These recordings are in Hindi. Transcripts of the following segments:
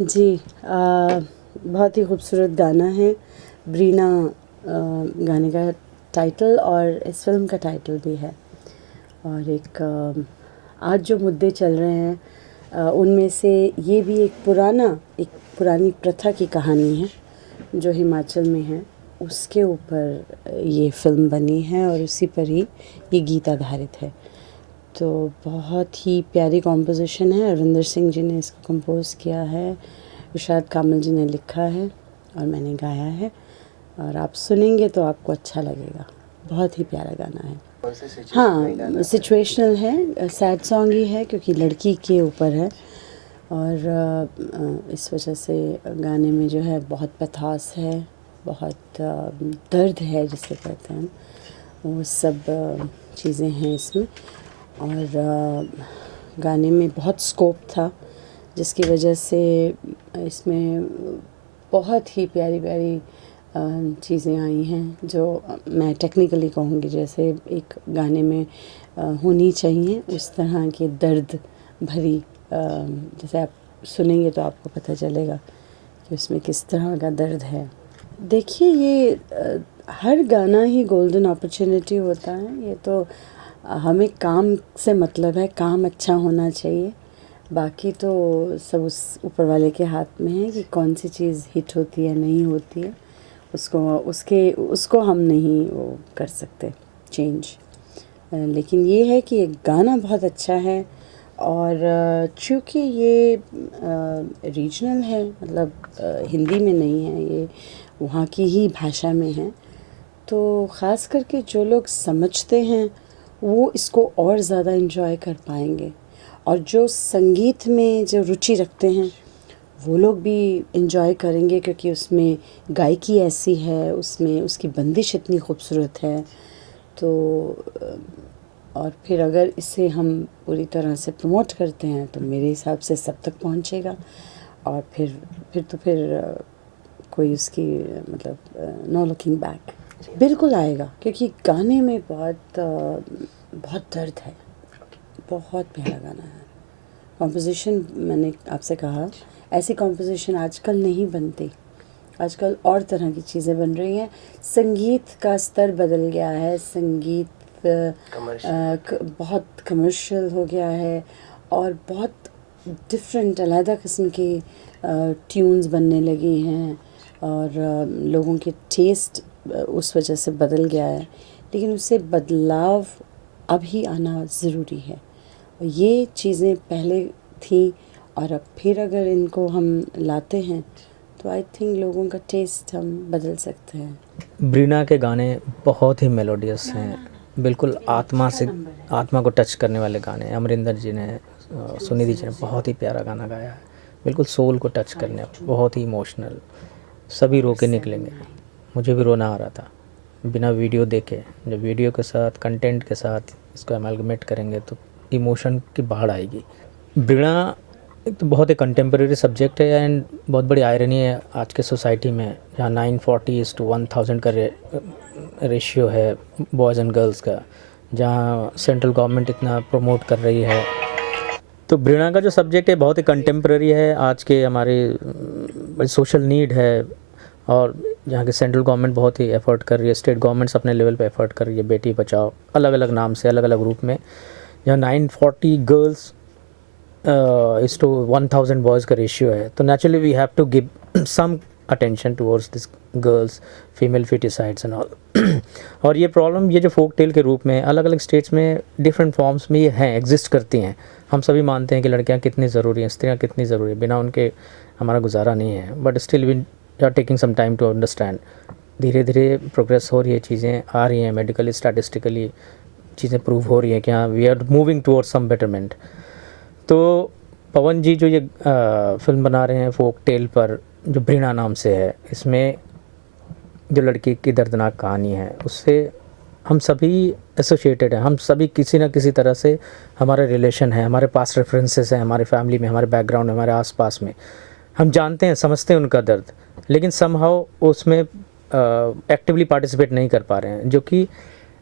जी बहुत ही खूबसूरत गाना है। ब्रीना गाने का टाइटल और इस फिल्म का टाइटल भी है। और एक आज जो मुद्दे चल रहे हैं उनमें से ये भी एक पुरानी प्रथा की कहानी है जो हिमाचल में है। उसके ऊपर ये फिल्म बनी है और उसी पर ही ये गीत आधारित है। तो बहुत ही प्यारी कॉम्पोजिशन है। अरविंदर सिंह जी ने इसको कंपोज़ किया है, इरशाद कामिल जी ने लिखा है और मैंने गाया है। और आप सुनेंगे तो आपको अच्छा लगेगा। बहुत ही प्यारा गाना है। हाँ, सिचुएशनल है, सैड सॉन्ग ही है क्योंकि लड़की के ऊपर है। और इस वजह से गाने में जो है बहुत पैथास है, बहुत दर्द है जिसे कहते हैं, वो सब चीज़ें हैं इसमें। और गाने में बहुत स्कोप था जिसकी वजह से इसमें बहुत ही प्यारी प्यारी चीज़ें आई हैं जो मैं टेक्निकली कहूँगी जैसे एक गाने में होनी चाहिए उस तरह की दर्द भरी। जैसे आप सुनेंगे तो आपको पता चलेगा कि उसमें किस तरह का दर्द है। देखिए ये हर गाना ही गोल्डन अपॉर्चुनिटी होता है। ये तो हमें काम से मतलब है, काम अच्छा होना चाहिए। बाकी तो सब उस ऊपर वाले के हाथ में है कि कौन सी चीज़ हिट होती है नहीं होती है। उसको हम नहीं वो कर सकते चेंज। लेकिन ये है कि एक गाना बहुत अच्छा है। और चूँकि ये रीजनल है, मतलब हिंदी में नहीं है, ये वहाँ की ही भाषा में है, तो ख़ास करके जो लोग समझते हैं वो इसको और ज़्यादा इन्जॉय कर पाएंगे। और जो संगीत में जो रुचि रखते हैं वो लोग भी इन्जॉय करेंगे क्योंकि उसमें गायकी ऐसी है, उसमें उसकी बंदिश इतनी खूबसूरत है। तो और फिर अगर इसे हम पूरी तरह से प्रमोट करते हैं तो मेरे हिसाब से सब तक पहुंचेगा। और फिर कोई उसकी मतलब नो लुकिंग बैक बिल्कुल आएगा क्योंकि गाने में बहुत दर्द है। बहुत प्यारा गाना है। कॉम्पोजिशन मैंने आपसे कहा, ऐसी कॉम्पोजिशन आजकल नहीं बनती। आजकल और तरह की चीज़ें बन रही हैं। संगीत का स्तर बदल गया है। संगीत बहुत कमर्शियल हो गया है और बहुत डिफरेंट अलग किस्म की ट्यून्स बनने लगी हैं। और लोगों के टेस्ट उस वजह से बदल गया है। लेकिन उससे बदलाव अभी आना ज़रूरी है। ये चीज़ें पहले थी और अब फिर अगर इनको हम लाते हैं तो आई थिंक लोगों का टेस्ट हम बदल सकते हैं। ब्रीना के गाने बहुत ही मेलोडियस हैं, बिल्कुल आत्मा को टच करने वाले गाने। अमरिंदर जी ने, सुनिधि जी ने बहुत ही प्यारा गाना गाया है, बिल्कुल सोल को टच करने, बहुत ही इमोशनल। सभी रो के निकलेंगे। मुझे भी रोना आ रहा था बिना वीडियो देखे। जब वीडियो के साथ, कंटेंट के साथ इसको अमेलगमेट करेंगे तो इमोशन की बाढ़ आएगी। ब्रीना एक तो बहुत ही कंटेम्प्रेरी सब्जेक्ट है एंड बहुत बड़ी आयरनी है आज के सोसाइटी में, जहाँ 940:1000 का रेशियो है बॉयज़ एंड गर्ल्स का, जहाँ सेंट्रल गवर्नमेंट इतना प्रमोट कर रही है। तो ब्रीना का जो सब्जेक्ट है बहुत ही कंटेम्प्रेरी है, आज के हमारे सोशल नीड है। और जहाँ की सेंट्रल गवर्नमेंट बहुत ही एफर्ट कर रही है, स्टेट गवर्नमेंट्स अपने लेवल पे एफर्ट कर रही है, बेटी बचाओ अलग अलग नाम से, अलग अलग रूप में। जहाँ 940 गर्ल्स इस टू 1000 बॉयज़ का रेशियो है, तो naturally we have to give some attention towards this girls, female feticides and all. और ये प्रॉब्लम, ये जो फोक टेल के रूप में अलग अलग स्टेट्स में डिफरेंट फॉर्म्स में ये हैं, एग्जिस्ट करती हैं। हम सभी मानते हैं कि लड़कियां कितनी ज़रूरी हैं, स्त्रियां कितनी ज़रूरी है, बिना उनके हमारा गुजारा नहीं है। But still we are taking some time to understand. धीरे धीरे प्रोग्रेस हो रही है, चीज़ें आ रही हैं, मेडिकली स्टैटिस्टिकली चीज़ें प्रूव हो रही है कि हाँ we are moving towards some betterment. तो पवन जी जो ये फिल्म बना रहे हैं फोक टेल पर, जो ब्रीना नाम से है, इसमें जो लड़की की दर्दनाक कहानी है उससे हम सभी एसोसिएटेड हैं। हम सभी किसी न किसी तरह से हमारे रिलेशन है, हमारे पास रेफरेंसेस हैं, हमारे फैमिली में, हमारे बैकग्राउंड में, हमारे आसपास में। हम जानते हैं, समझते हैं उनका दर्द, लेकिन समहाउ उसमें एक्टिवली पार्टिसिपेट नहीं कर पा रहे हैं, जो कि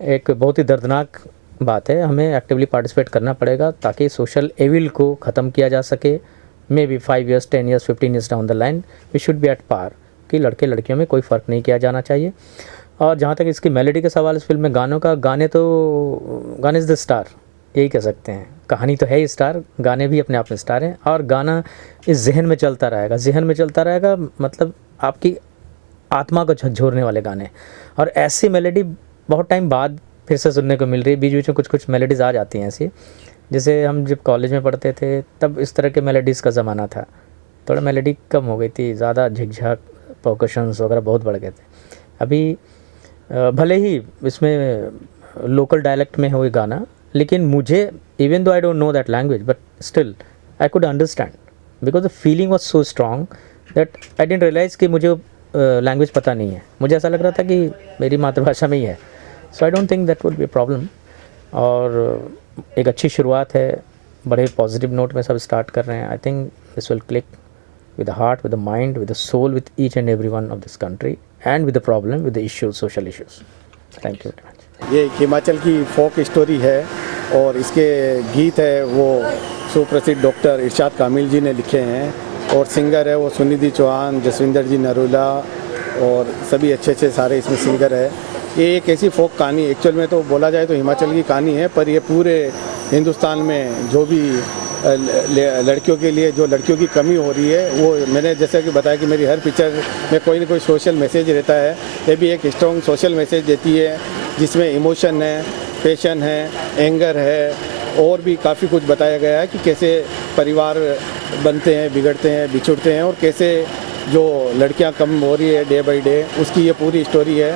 एक बहुत ही दर्दनाक बात है। हमें एक्टिवली पार्टिसिपेट करना पड़ेगा ताकि सोशल एविल को ख़त्म किया जा सके may be 5 years 10 years 15 years down the line we should be at par कि लड़के लड़कियों में कोई फ़र्क नहीं किया जाना चाहिए। और जहाँ तक इसकी मेलोडी का सवाल इस फिल्म में गानों का, गाने इज़ द स्टार, यही कह सकते हैं। कहानी तो है ही स्टार, गाने भी अपने आप में स्टार हैं। और गाना इस जहन में चलता रहेगा, मतलब आपकी आत्मा को झकझोरने वाले गाने। और ऐसी मेलोडी बहुत टाइम बाद फिर से सुनने को मिल रही है। बीच बीच में कुछ मेलोडीज़ आ जाती हैं ऐसी, जैसे हम जब कॉलेज में पढ़ते थे तब इस तरह के मेलोडीज़ का ज़माना था। थोड़ा मेलोडी कम हो गई थी, ज़्यादा झिकझक परकशंस वगैरह बहुत बढ़ गए थे। अभी भले ही इसमें लोकल डायलेक्ट में हो ये गाना, लेकिन मुझे even though I don't know that language but still I could understand because the feeling was so strong that I didn't realise कि मुझे लैंग्वेज पता नहीं है। मुझे ऐसा लग रहा था कि मेरी मातृभाषा में ही है। So I don't think that would be problem. और एक अच्छी शुरुआत है, बड़े पॉजिटिव नोट में सब स्टार्ट कर रहे हैं। I think this will click with the heart, with the mind, with the soul, with each and every one of this country, and with the problem, with the issues, social issues. Thank you very much. ये हिमाचल की फोक स्टोरी है और इसके गीत है वो सुप्रसिद्ध डॉक्टर इरशाद कामिल जी ने लिखे हैं और सिंगर है वो सुनिधि चौहान, जसविंदर जी नरूला और सभी अच्छे अच्छे सारे इसमें सिंगर है। ये एक ऐसी फोक कहानी एक्चुअल में तो बोला जाए तो हिमाचल की कहानी है, पर ये पूरे हिंदुस्तान में जो भी लड़कियों के लिए जो लड़कियों की कमी हो रही है, वो मैंने जैसा कि बताया कि मेरी हर पिक्चर में कोई ना कोई सोशल मैसेज रहता है। ये भी एक स्ट्रॉन्ग सोशल मैसेज देती है जिसमें इमोशन है, पैशन है, एंगर है और भी काफ़ी कुछ बताया गया है कि कैसे परिवार बनते हैं, बिगड़ते हैं, बिछुड़ते हैं और कैसे जो लड़कियां कम हो रही है डे बाई डे, उसकी ये पूरी स्टोरी है।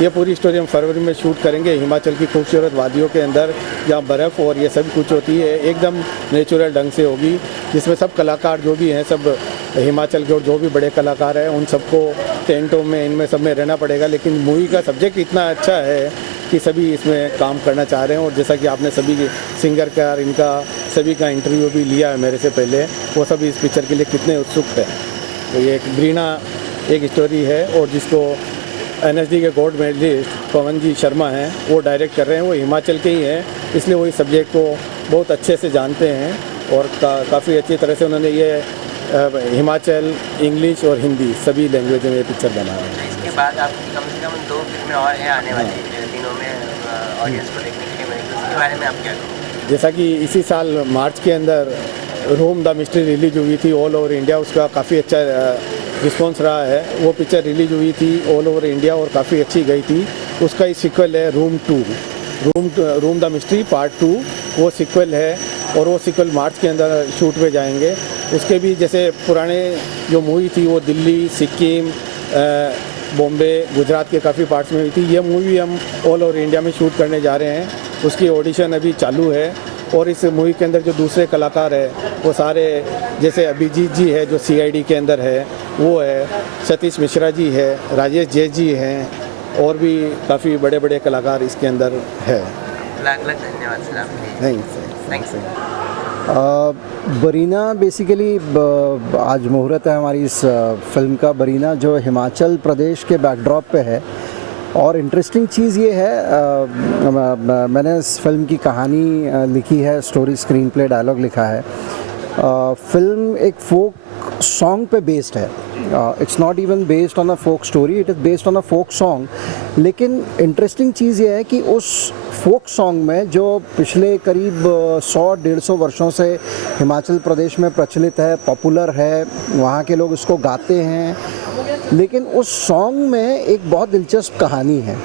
ये पूरी स्टोरी हम फरवरी में शूट करेंगे हिमाचल की खूबसूरत वादियों के अंदर, जहाँ बर्फ़ और ये सब कुछ होती है, एकदम नेचुरल ढंग से होगी, जिसमें सब कलाकार जो भी हैं, सब हिमाचल के और जो भी बड़े कलाकार हैं, उन सबको टेंटों में इनमें सब में रहना पड़ेगा। लेकिन मूवी का सब्जेक्ट इतना अच्छा है कि सभी इसमें काम करना चाह रहे हैं। और जैसा कि आपने सभी सिंगर का इनका सभी का इंटरव्यू भी लिया है मेरे से पहले, वो सब इस पिक्चर के लिए कितने उत्सुक हैं। तो ये एक ब्रीना एक स्टोरी है और जिसको NSD के गोल्ड मेडलिस्ट पवन जी शर्मा हैं वो डायरेक्ट कर रहे हैं। वो हिमाचल के ही हैं, इसलिए वो इस सब्जेक्ट को बहुत अच्छे से जानते हैं और काफ़ी अच्छी तरह से उन्होंने ये हिमाचल, इंग्लिश और हिंदी सभी लैंग्वेज में ये पिक्चर बना रहे हैं। इसके बाद आपकी कम से कम 2 फिल्में और हैं आने वाली दिनों में ऑडियंस को देखने के लिए मिलेगी, उसके बारे में आप क्या कहोगे? जैसा कि इसी साल मार्च के अंदर रूम द मिस्ट्री रिलीज हुई थी ऑल ओवर इंडिया, उसका काफ़ी अच्छा रिस्पॉन्स रहा है। वो पिक्चर रिलीज हुई थी ऑल ओवर इंडिया और काफ़ी अच्छी गई थी। उसका ही सीक्वल है रूम द मिस्ट्री पार्ट 2, वो सीक्वल है और वो सीक्वल मार्च के अंदर शूट पे जाएंगे। उसके भी जैसे पुराने जो मूवी थी वो दिल्ली, सिक्किम, बॉम्बे, गुजरात के काफ़ी पार्ट्स में हुई थी। ये मूवी हम ऑल ओवर इंडिया में शूट करने जा रहे हैं, उसकी ऑडिशन अभी चालू है। और इस मूवी के अंदर जो दूसरे कलाकार है वो सारे, जैसे अभिजीत जी है जो CID के अंदर है वो है, सतीश मिश्रा जी है, राजेश जैन जी हैं और भी काफ़ी बड़े बड़े कलाकार इसके अंदर है। लाख-लाख धन्यवाद सर आपके। थैंक्स। बरीना बेसिकली आज मुहूर्त है हमारी इस फिल्म का। बरीना जो हिमाचल प्रदेश के बैकड्रॉप पे है और इंटरेस्टिंग चीज़ ये है, मैंने इस फिल्म की कहानी लिखी है, स्टोरी, स्क्रीन प्ले, डायलॉग लिखा है। फिल्म एक फोक सॉन्ग पे बेस्ड है। It's not even based on a folk story, it is based on a folk song. लेकिन इंटरेस्टिंग चीज़ ये है कि उस फोक सॉन्ग में जो पिछले करीब 100-150 वर्षों से हिमाचल प्रदेश में प्रचलित है, पॉपुलर है, वहाँ के लोग इसको गाते हैं, लेकिन उस सॉन्ग में एक बहुत दिलचस्प कहानी है।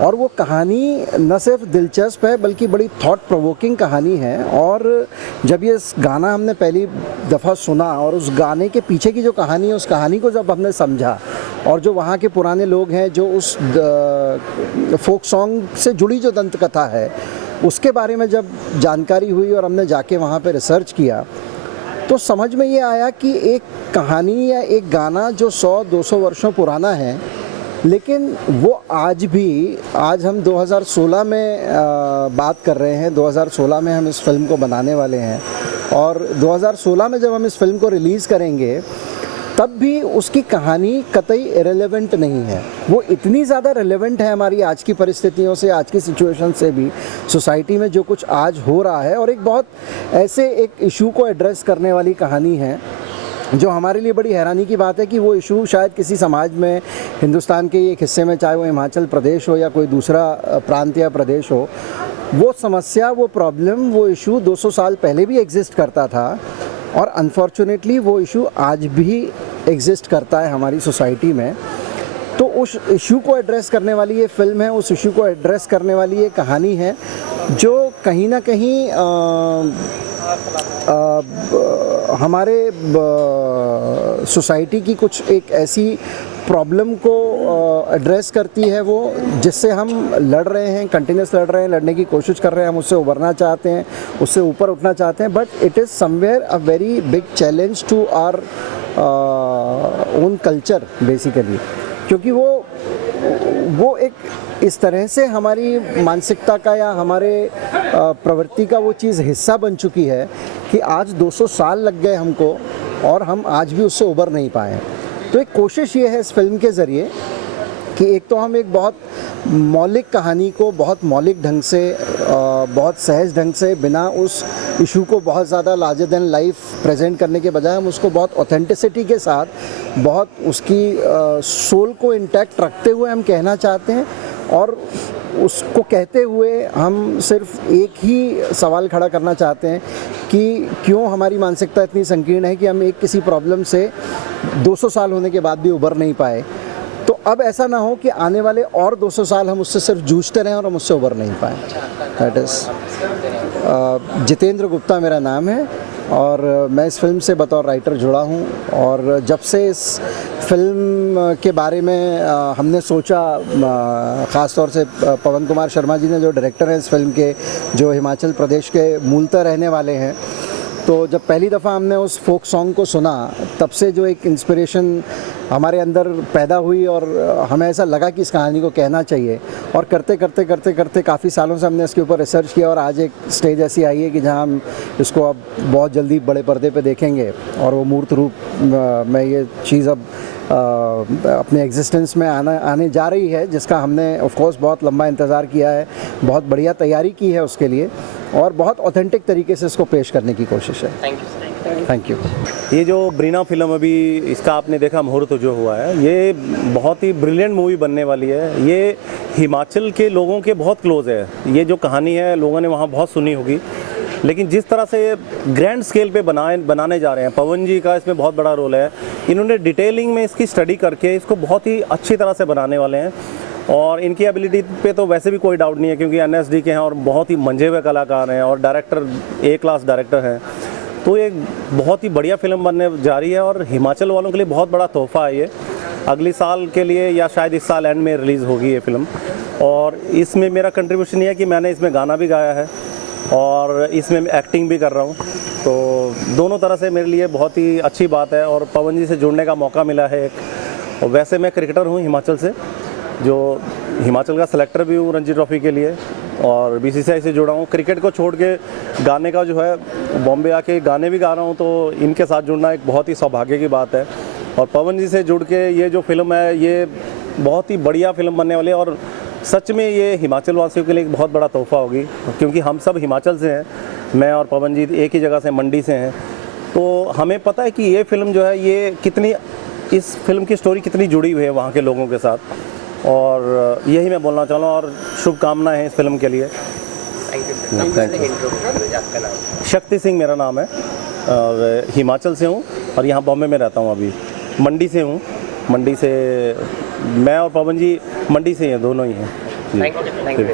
और वो कहानी न सिर्फ दिलचस्प है बल्कि बड़ी थॉट प्रोवोकिंग कहानी है। और जब ये गाना हमने पहली दफ़ा सुना और उस गाने के पीछे की जो कहानी है, उस कहानी को जब हमने समझा और जो वहाँ के पुराने लोग हैं जो उस फोक सॉन्ग से जुड़ी जो दंत कथा है उसके बारे में जब जानकारी हुई और हमने जाके वहाँ पे रिसर्च किया, तो समझ में ये आया कि एक कहानी या एक गाना जो 100-200 वर्षों पुराना है, लेकिन वो आज हम 2016 में बात कर रहे हैं। 2016 में हम इस फिल्म को बनाने वाले हैं और 2016 में जब हम इस फिल्म को रिलीज़ करेंगे तब भी उसकी कहानी कतई इरेलेवेंट नहीं है। वो इतनी ज़्यादा रिलेवेंट है हमारी आज की परिस्थितियों से, आज की सिचुएशन से भी, सोसाइटी में जो कुछ आज हो रहा है, और एक बहुत ऐसे एक इशू को एड्रेस करने वाली कहानी है जो हमारे लिए बड़ी हैरानी की बात है कि वो इशू शायद किसी समाज में, हिंदुस्तान के एक हिस्से में, चाहे वो हिमाचल प्रदेश हो या कोई दूसरा प्रांत या प्रदेश हो, वो समस्या, वो प्रॉब्लम, वो इशू 200 साल पहले भी एग्जिस्ट करता था, और अनफॉर्चुनेटली वो इशू आज भी एग्जिस्ट करता है हमारी सोसाइटी में। तो उस इशू को एड्रेस करने वाली ये फिल्म है, उस इशू को एड्रेस करने वाली ये कहानी है जो कहीं ना कहीं हमारे सोसाइटी की कुछ एक ऐसी प्रॉब्लम को एड्रेस करती है, वो जिससे हम लड़ रहे हैं, कंटिन्यूस लड़ रहे हैं, लड़ने की कोशिश कर रहे हैं, हम उससे उभरना चाहते हैं, उससे ऊपर उठना चाहते हैं, but it is somewhere a very big challenge to our own culture basically, क्योंकि वो एक इस तरह से हमारी मानसिकता का या हमारे प्रवृत्ति का वो चीज़ हिस्सा बन चुकी है कि आज 200 साल लग गए हमको और हम आज भी उससे उबर नहीं पाए। तो एक कोशिश ये है इस फिल्म के ज़रिए कि एक तो हम एक बहुत मौलिक कहानी को बहुत मौलिक ढंग से, बहुत सहज ढंग से, बिना उस इशू को बहुत ज़्यादा लार्जर देन लाइफ प्रेजेंट करने के बजाय हम उसको बहुत ऑथेंटिसिटी के साथ, बहुत उसकी सोल को इंटैक्ट रखते हुए हम कहना चाहते हैं। और उसको कहते हुए हम सिर्फ एक ही सवाल खड़ा करना चाहते हैं कि क्यों हमारी मानसिकता इतनी संकीर्ण है कि हम एक किसी प्रॉब्लम से 200 साल होने के बाद भी उबर नहीं पाए। तो अब ऐसा ना हो कि आने वाले और 200 साल हम उससे सिर्फ जूझते रहें और हम उससे उबर नहीं पाए। दैट इज़ जितेंद्र गुप्ता मेरा नाम है और मैं इस फिल्म से बतौर राइटर जुड़ा हूँ। और जब से इस फिल्म के बारे में हमने सोचा, ख़ास तौर से पवन कुमार शर्मा जी ने, जो डायरेक्टर हैं इस फिल्म के, जो हिमाचल प्रदेश के मूलतः रहने वाले हैं, तो जब पहली दफ़ा हमने उस फोक सॉन्ग को सुना, तब से जो एक इंस्पिरेशन हमारे अंदर पैदा हुई और हमें ऐसा लगा कि इस कहानी को कहना चाहिए। और करते करते करते करते काफ़ी सालों से हमने इसके ऊपर रिसर्च किया और आज एक स्टेज ऐसी आई है कि जहां हम इसको अब बहुत जल्दी बड़े पर्दे पे देखेंगे और वो मूर्त रूप में ये चीज़ अब अपने एग्जिस्टेंस में आने जा रही है, जिसका हमने ऑफ कोर्स बहुत लंबा इंतज़ार किया है, बहुत बढ़िया तैयारी की है उसके लिए और बहुत ऑथेंटिक तरीके से इसको पेश करने की कोशिश है। Thank you. ये जो ब्रीना फिल्म अभी इसका आपने देखा, मुहूर्त जो हुआ है, ये बहुत ही ब्रिलियंट मूवी बनने वाली है। ये हिमाचल के लोगों के बहुत क्लोज है। ये जो कहानी है लोगों ने वहाँ बहुत सुनी होगी, लेकिन जिस तरह से ग्रैंड स्केल पे बनाने जा रहे हैं, पवन जी का इसमें बहुत बड़ा रोल है। इन्होंने डिटेलिंग में इसकी स्टडी करके इसको बहुत ही अच्छी तरह से बनाने वाले हैं और इनकी एबिलिटी पे तो वैसे भी कोई डाउट नहीं है, क्योंकि एनएसडी के हैं और बहुत ही मंझे हुए कलाकार हैं और डायरेक्टर ए क्लास डायरेक्टर हैं। तो ये बहुत ही बढ़िया फिल्म बनने जा रही है और हिमाचल वालों के लिए बहुत बड़ा तोहफा है ये। अगली साल के लिए या शायद इस साल एंड में रिलीज़ होगी ये फिल्म। और इसमें मेरा कंट्रीब्यूशन ये है कि मैंने इसमें गाना भी गाया है और इसमें एक्टिंग भी कर रहा हूँ, तो दोनों तरह से मेरे लिए बहुत ही अच्छी बात है और पवन जी से जुड़ने का मौका मिला है एक। और वैसे मैं क्रिकेटर हूँ हिमाचल से, जो हिमाचल का सेलेक्टर भी हूँ रणजी ट्रॉफी के लिए और बीसीसीआई से जुड़ा हूँ। क्रिकेट को छोड़ के गाने का जो है, बॉम्बे आके गाने भी गा रहा हूँ, तो इनके साथ जुड़ना एक बहुत ही सौभाग्य की बात है। और पवन जी से जुड़ के ये जो फिल्म है, ये बहुत ही बढ़िया फिल्म बनने वाली है और सच में ये हिमाचल वासियों के लिए एक बहुत बड़ा तोहफा होगी, क्योंकि हम सब हिमाचल से हैं। मैं और पवन जी एक ही जगह से, मंडी से हैं, तो हमें पता है कि ये फिल्म जो है, ये कितनी, इस फिल्म की स्टोरी कितनी जुड़ी हुई है वहाँ के लोगों के साथ, और यही मैं बोलना चाह रहा हूँ। और शुभकामनाएं हैं इस फिल्म के लिए। शक्ति सिंह मेरा नाम है और हिमाचल से हूँ और यहाँ बॉम्बे में रहता हूँ। अभी मंडी से हूँ। मंडी से मैं और पवन जी मंडी से हैं, दोनों ही हैं। Thank you.